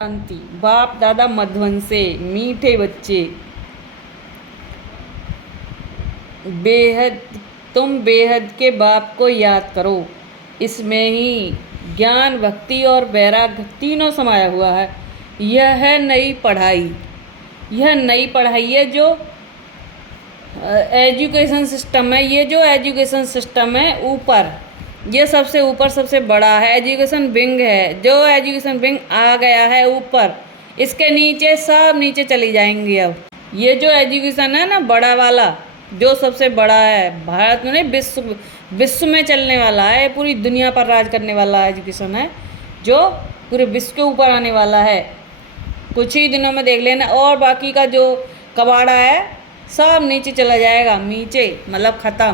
शांति। बाप दादा मधुवंशे मीठे बच्चे, बेहद तुम बेहद के बाप को याद करो। इसमें ही ज्ञान, भक्ति और वैराग्य तीनों समाया हुआ है। यह है नई पढ़ाई। यह नई पढ़ाई है जो एजुकेशन सिस्टम है। ये जो एजुकेशन सिस्टम है ऊपर, ये सबसे ऊपर सबसे बड़ा है। एजुकेशन विंग है, जो एजुकेशन विंग आ गया है ऊपर, इसके नीचे सब नीचे चली जाएंगी। अब ये जो एजुकेशन है ना, बड़ा वाला, जो सबसे बड़ा है, भारत में नहीं, विश्व में चलने वाला है, पूरी दुनिया पर राज करने वाला एजुकेशन है, जो पूरे विश्व के ऊपर आने वाला है। कुछ ही दिनों में देख लेना। और बाकी का जो कबाड़ा है सब नीचे चला जाएगा। नीचे मतलब खत्म।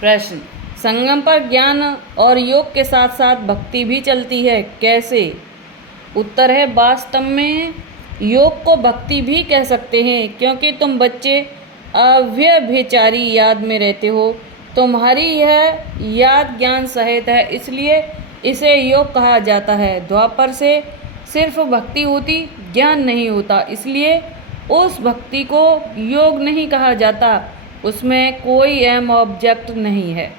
प्रश्न: संगम पर ज्ञान और योग के साथ साथ भक्ति भी चलती है, कैसे? उत्तर है, वास्तव में योग को भक्ति भी कह सकते हैं, क्योंकि तुम बच्चे अव्यभिचारी याद में रहते हो। तुम्हारी यह याद ज्ञान सहित है, इसलिए इसे योग कहा जाता है। द्वापर से सिर्फ भक्ति होती, ज्ञान नहीं होता, इसलिए उस भक्ति को योग नहीं कहा जाता। उसमें कोई अहम ऑब्जेक्ट नहीं है।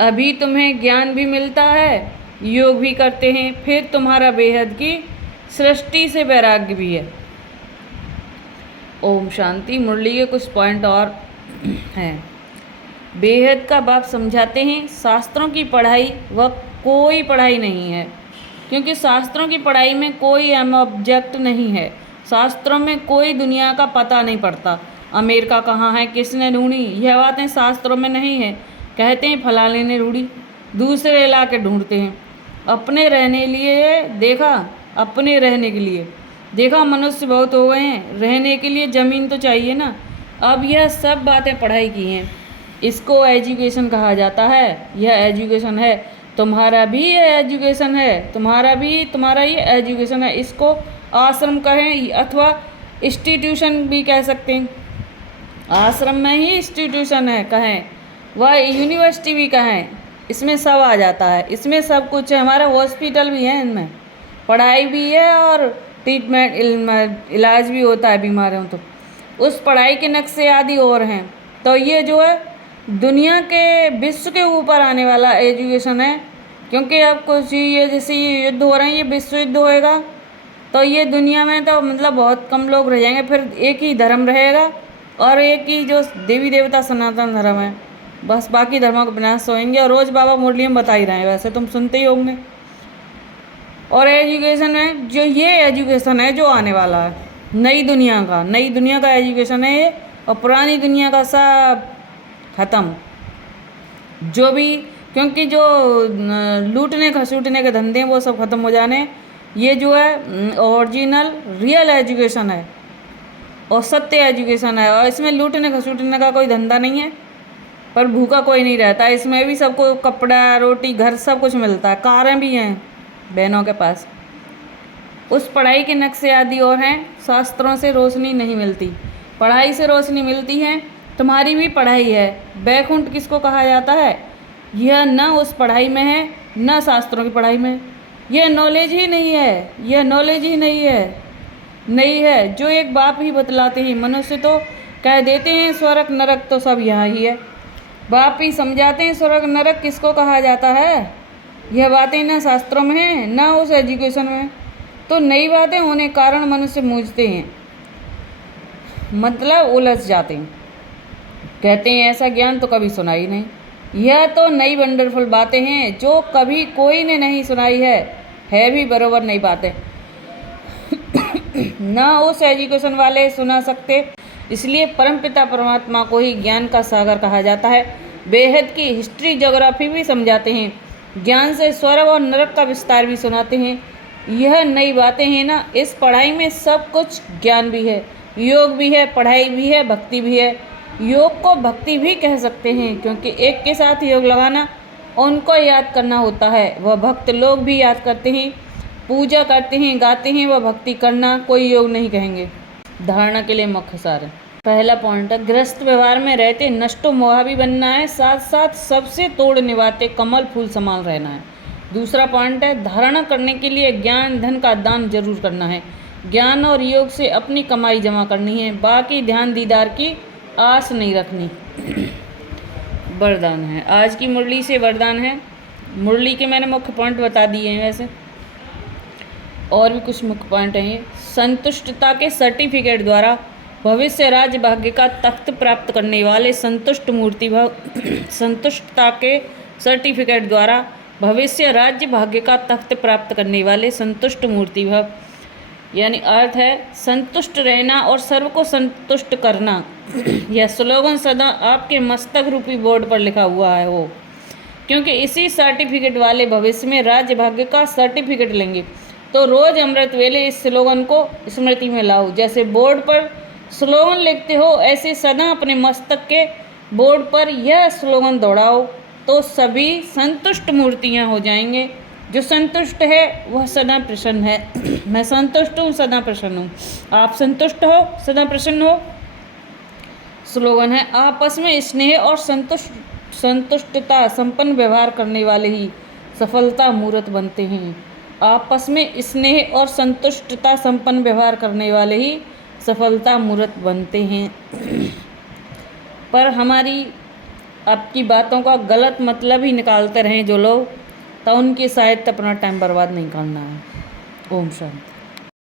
अभी तुम्हें ज्ञान भी मिलता है, योग भी करते हैं, फिर तुम्हारा बेहद की सृष्टि से वैराग्य भी है। ओम शांति। मुरली के कुछ पॉइंट और हैं। बेहद का बाप समझाते हैं, शास्त्रों की पढ़ाई वह कोई पढ़ाई नहीं है, क्योंकि शास्त्रों की पढ़ाई में कोई अहम ऑब्जेक्ट नहीं है। शास्त्रों में कोई दुनिया का पता नहीं पड़ता। अमेरिका कहाँ है, किसने ढूंढी, यह बातें शास्त्रों में नहीं है। कहते हैं फलाने ने ढूंढी, दूसरे इलाके ढूंढते हैं। अपने रहने लिए देखा, अपने रहने के लिए देखा, मनुष्य बहुत हो गए हैं, रहने के लिए ज़मीन तो चाहिए ना। अब यह सब बातें पढ़ाई की हैं, इसको एजुकेशन कहा जाता है। यह एजुकेशन है, तुम्हारा भी ये एजुकेशन है, तुम्हारा ये एजुकेशन है। इसको आश्रम कहें अथवा इंस्टीट्यूशन भी कह सकते हैं। आश्रम में ही इंस्टीट्यूशन है कहें, वह यूनिवर्सिटी भी कहें, इसमें सब आ जाता है। इसमें सब कुछ है। हमारा हॉस्पिटल भी है, इनमें पढ़ाई भी है और ट्रीटमेंट, इलाज भी होता है बीमार हो तो। उस पढ़ाई के नक्शे आदि और हैं। तो ये जो है दुनिया के, विश्व के ऊपर आने वाला एजुकेशन है, क्योंकि अब कुछ ये जैसे ये युद्ध हो रहे हैं, ये विश्व युद्ध होएगा, तो ये दुनिया में तो मतलब बहुत कम लोग रह जाएंगे। फिर एक ही धर्म रहेगा और एक ही जो देवी देवता सनातन धर्म है, बस बाकी धर्मों को विनाश होएंगे। और रोज़ बाबा मुरली में बता ही रहे हैं, वैसे तुम सुनते ही होंगे। और एजुकेशन है जो, ये एजुकेशन है जो आने वाला है, नई दुनिया का एजुकेशन है ये। और पुरानी दुनिया का सब ख़त्म, जो भी, क्योंकि जो लूटने खसूटने के धंधे हैं वो सब ख़त्म हो जाने। ये जो है ओरिजिनल रियल एजुकेशन है और सत्य एजुकेशन है। और इसमें लूटने खसूटने का कोई धंधा नहीं है, पर भूखा कोई नहीं रहता। इसमें भी सबको कपड़ा, रोटी, घर सब कुछ मिलता है, कारें भी हैं बहनों के पास। उस पढ़ाई के नक्शे आदि और हैं। शास्त्रों से रोशनी नहीं मिलती, पढ़ाई से रोशनी मिलती है। तुम्हारी भी पढ़ाई है। बैकुंठ किसको कहा जाता है? यह न उस पढ़ाई में है, न शास्त्रों की पढ़ाई में। यह नॉलेज ही नहीं है, यह नॉलेज ही नहीं है जो एक बाप ही बतलाते हैं। मनुष्य तो कह देते हैं स्वर्ग नरक तो सब यहाँ ही है, बाप ही समझाते हैं स्वर्ग नरक किसको कहा जाता है। यह बातें न शास्त्रों में हैं, न उस एजुकेशन में। तो नई बातें होने के कारण मनुष्य मूझते हैं, मतलब उलझ जाते हैं। कहते हैं ऐसा ज्ञान तो कभी सुना ही नहीं। यह तो नई वंडरफुल बातें हैं जो कभी कोई ने नहीं सुनाई है भी बरोबर नई बातें। ना उस एजुकेशन वाले सुना सकते, इसलिए परमपिता परमात्मा को ही ज्ञान का सागर कहा जाता है। बेहद की हिस्ट्री, ज्योग्राफी भी समझाते हैं, ज्ञान से स्वर्ग और नरक का विस्तार भी सुनाते हैं। यह नई बातें हैं ना। इस पढ़ाई में सब कुछ ज्ञान भी है, योग भी है, पढ़ाई भी है, भक्ति भी है। योग को भक्ति भी कह सकते हैं, क्योंकि एक के साथ योग लगाना, उनको याद करना होता है। वह भक्त लोग भी याद करते हैं, पूजा करते हैं, गाते हैं, वह भक्ति करना, कोई योग नहीं कहेंगे। धारणा के लिए मुख्य सार है। पहला पॉइंट है, गृहस्थ व्यवहार में रहते नष्टो मोहा भी बनना है, साथ साथ सबसे तोड़ निभाते कमल फूल समान रहना है। दूसरा पॉइंट है, धारणा करने के लिए ज्ञान धन का दान जरूर करना है। ज्ञान और योग से अपनी कमाई जमा करनी है, बाकी ध्यान दीदार की आस नहीं रखनी। वरदान है, आज की मुरली से वरदान है। मुरली के मैंने मुख्य पॉइंट बता दिए हैं, वैसे और भी कुछ मुख्य पॉइंट हैं। संतुष्टता के सर्टिफिकेट द्वारा भविष्य राज्य भाग्य का तख्त प्राप्त करने वाले संतुष्ट मूर्ति भाव संतुष्टता के सर्टिफिकेट द्वारा भविष्य राज्य भाग्य का तख्त प्राप्त करने वाले संतुष्ट मूर्ति भाव, यानी अर्थ है संतुष्ट रहना और सर्व को संतुष्ट करना। यह स्लोगन सदा आपके मस्तक रूपी बोर्ड पर लिखा हुआ है वो, क्योंकि इसी सर्टिफिकेट वाले भविष्य में राज्य भाग्य का सर्टिफिकेट लेंगे। तो रोज अमृत वेले इस स्लोगन को स्मृति में लाओ। जैसे बोर्ड पर स्लोगन लिखते हो, ऐसे सदा अपने मस्तक के बोर्ड पर यह स्लोगन दौड़ाओ, तो सभी संतुष्ट मूर्तियाँ हो जाएंगे। जो संतुष्ट है वह सदा प्रसन्न है। मैं संतुष्ट हूँ, सदा प्रसन्न हूँ। आप संतुष्ट हो, सदा प्रसन्न हो। स्लोगन है, आपस में स्नेह और संतुष्टता संपन्न व्यवहार करने वाले ही सफलता मूर्त बनते हैं। आपस में स्नेह और संतुष्टता संपन्न व्यवहार करने वाले ही सफलता मूर्त बनते हैं। पर हमारी आपकी बातों का गलत मतलब ही निकालते रहें जो लोग, तो उनकी शायद अपना टाइम बर्बाद नहीं करना है। ओम शांति।